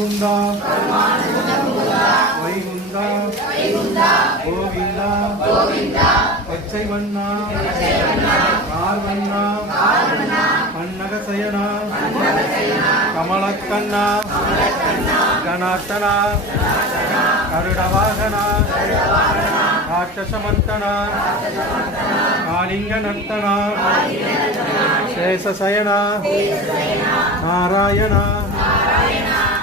गोविंदा வைகுந்தா வைகுந்தா கோவிந்தா. கோவிந்தா பச்சை வண்ணா. பச்சை வண்ணா கார் வண்ணா கார் வண்ணா பன்னக சயனா. கமலக்கண்ணா. கணாத்தனா. கருடவாகனா. ராட்சசமர்த்தனா. ராட்சசமர்த்தனா நர்த்தனா சேஷசயனா. நாராயணா.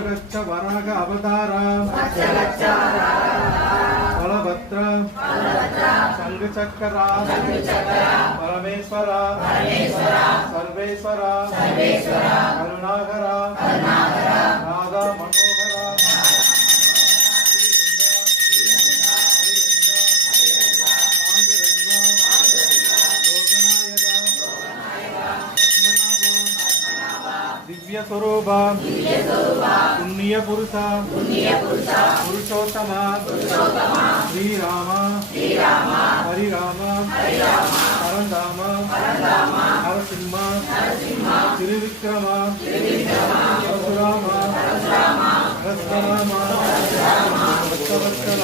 మత్స్యగచ్చ వరాగ అవతార. బలభద్ర సంఘచక్ర. పరమేశ్వర. సర్వేశ్వర. కరుణాకర. దివ్య స్వరూప పుణ్య పురుష పురుషోత్తమ శ్రీరామ హరిరామ పరంధామ నరసింహ త్రివిక్రమ పరశురామ సహస్రనామ భక్తవత్సల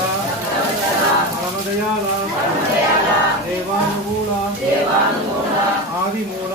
పరమదయాల దేవానుకూల ఆదిమూల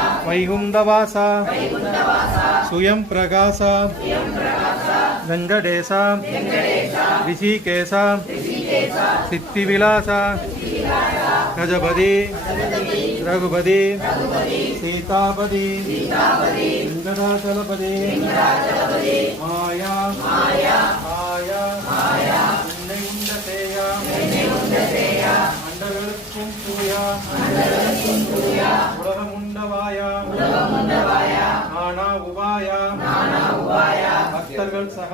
వైగుందవాస స్వయం ప్రగాస వెంకటేశ రిషికేశ సిద్ధివిలాస గజపతి రఘుపతి సీతాపతి వెంకటాచలపతి మాయా మాయా మండలం ಭಕ್ತರುಗಳು ಸಹ